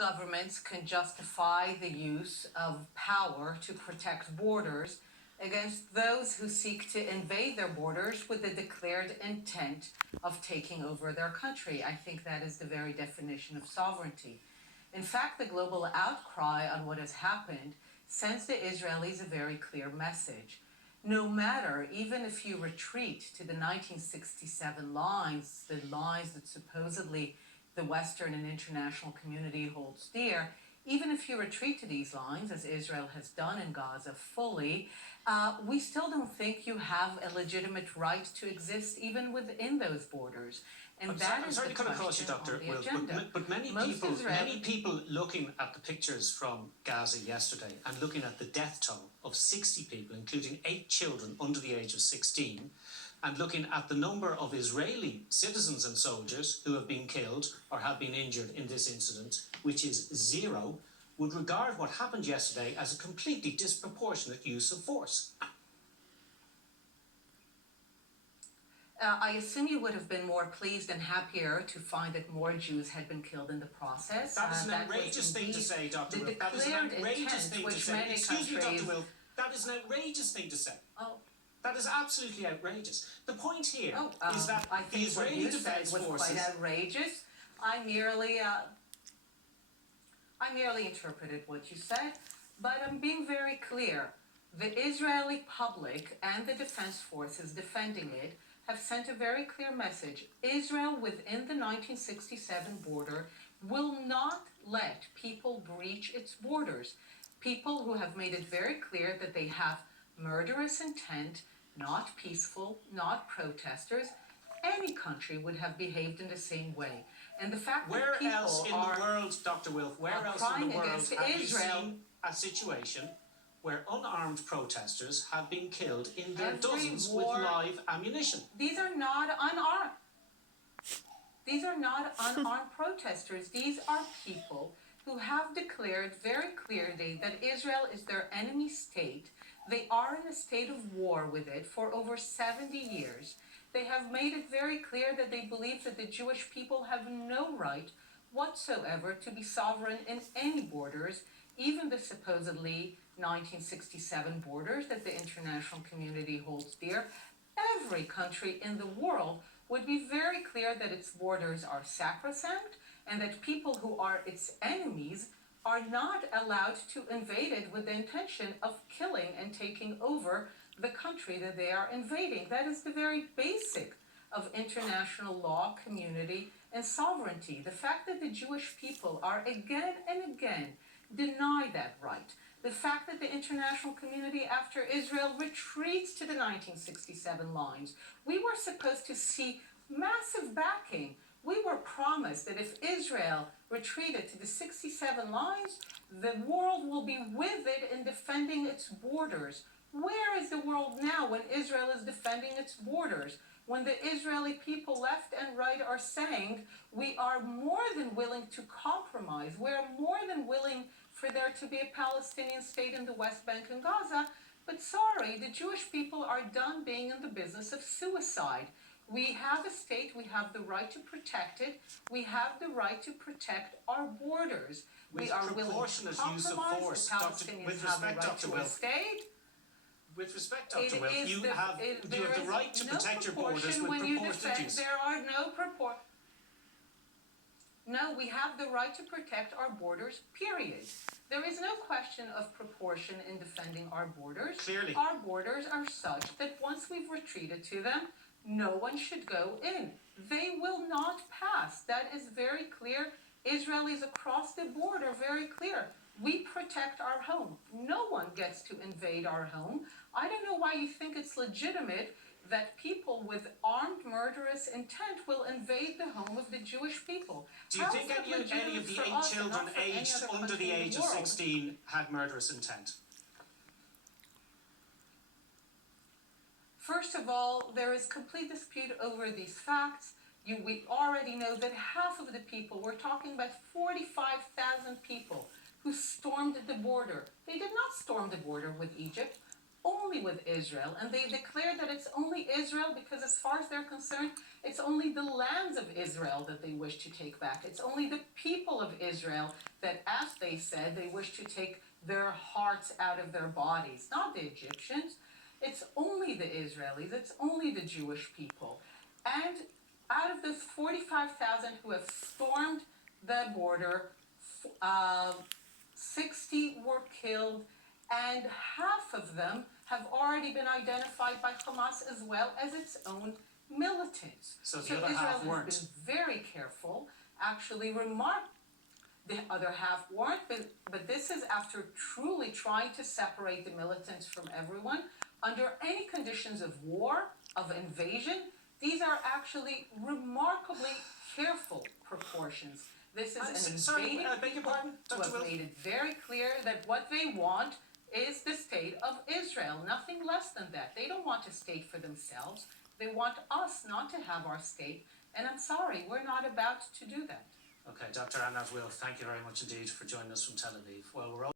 governments can justify the use of power to protect borders against those who seek to invade their borders with the declared intent of taking over their country. I think that is the very definition of sovereignty. In fact, the global outcry on what has happened sends the Israelis a very clear message. No matter, even if you retreat to the 1967 lines, the lines that supposedly the Western and international community holds dear, even if you retreat to these lines, as Israel has done in Gaza fully, we still don't think you have a legitimate right to exist even within those borders. And I'm sorry to cut across you, Dr. Webb, but many people looking at the pictures from Gaza yesterday and looking at the death toll of 60 people, including 8 children under the age of 16, and looking at the number of Israeli citizens and soldiers who have been killed or have been injured in this incident, which is 0, would regard what happened yesterday as a completely disproportionate use of force. I assume you would have been more pleased and happier to find that more Jews had been killed in the process. That is an outrageous thing to say, Dr. Wilf. That is an outrageous thing to say. Excuse me, Dr. Wilf. That is an outrageous thing to say. Oh. That is absolutely outrageous. The point here is that I think the Israeli Defense was Forces... quite outrageous. I merely interpreted what you said, but I'm being very clear. The Israeli public and the defense forces defending it have sent a very clear message. Israel within the 1967 border will not let people breach its borders. People who have made it very clear that they have murderous intent, not peaceful, not protesters. Any country would have behaved in the same way. And the fact that people else in the world, Dr. Wilf, where else in the world have you seen a situation where unarmed protesters have been killed in their dozens with live ammunition? These are not unarmed. These are not unarmed protesters. These are people who have declared very clearly that Israel is their enemy state. They are in a state of war with it for over 70 years. They have made it very clear that they believe that the Jewish people have no right whatsoever to be sovereign in any borders, even the supposedly 1967 borders that the international community holds dear. Every country in the world would be very clear that its borders are sacrosanct and that people who are its enemies are not allowed to invade it with the intention of killing and taking over the country that they are invading. That is the very basic of international law, community, and sovereignty. The fact that the Jewish people are again and again denied that right. The fact that the international community, after Israel retreats to the 1967 lines, we were supposed to see massive backing. We were promised that if Israel retreated to the 67 lines, the world will be with it in defending its borders. Where is the world now when Israel is defending its borders? When the Israeli people left and right are saying, we are more than willing to compromise, we're more than willing for there to be a Palestinian state in the West Bank and Gaza, but sorry, the Jewish people are done being in the business of suicide. We have a state, we have the right to protect it, we have the right to protect our borders. We are willing to compromise, the Palestinians have the right to a state. With respect, Dr. Wilf, you have the right to protect your borders with proportionate use. There are no proportions. No, we have the right to protect our borders, period. There is no question of proportion in defending our borders. Clearly. Our borders are such that once we've retreated to them, no one should go in. They will not pass. That is very clear. Israelis across the border, very clear. We protect our home. No one gets to invade our home. I don't know why you think it's legitimate that people with armed murderous intent will invade the home of the Jewish people. Do you think any of the 8 children aged under the age of 16 had murderous intent? First of all, there is complete dispute over these facts. We already know that half of the people, we're talking about 45,000 people, who stormed the border. They did not storm the border with Egypt, only with Israel. And they declared that it's only Israel because as far as they're concerned, it's only the lands of Israel that they wish to take back. It's only the people of Israel that, as they said, they wish to take their hearts out of their bodies. Not the Egyptians. It's only the Israelis. It's only the Jewish people. And out of those 45,000 who have stormed the border, 60 were killed, and half of them have already been identified by Hamas as well as its own militants. So the So other Israel half has weren't. been very careful, actually remarked the other half weren't, but this is after truly trying to separate the militants from everyone. Under any conditions of war, of invasion, these are actually remarkably careful precautions. This is an invading people who have made it very clear that what they want is the state of Israel, nothing less than that. They don't want a state for themselves. They want us not to have our state, and I'm sorry, we're not about to do that. Okay, Dr. Anat Wilf, thank you very much indeed for joining us from Tel Aviv. Well, we're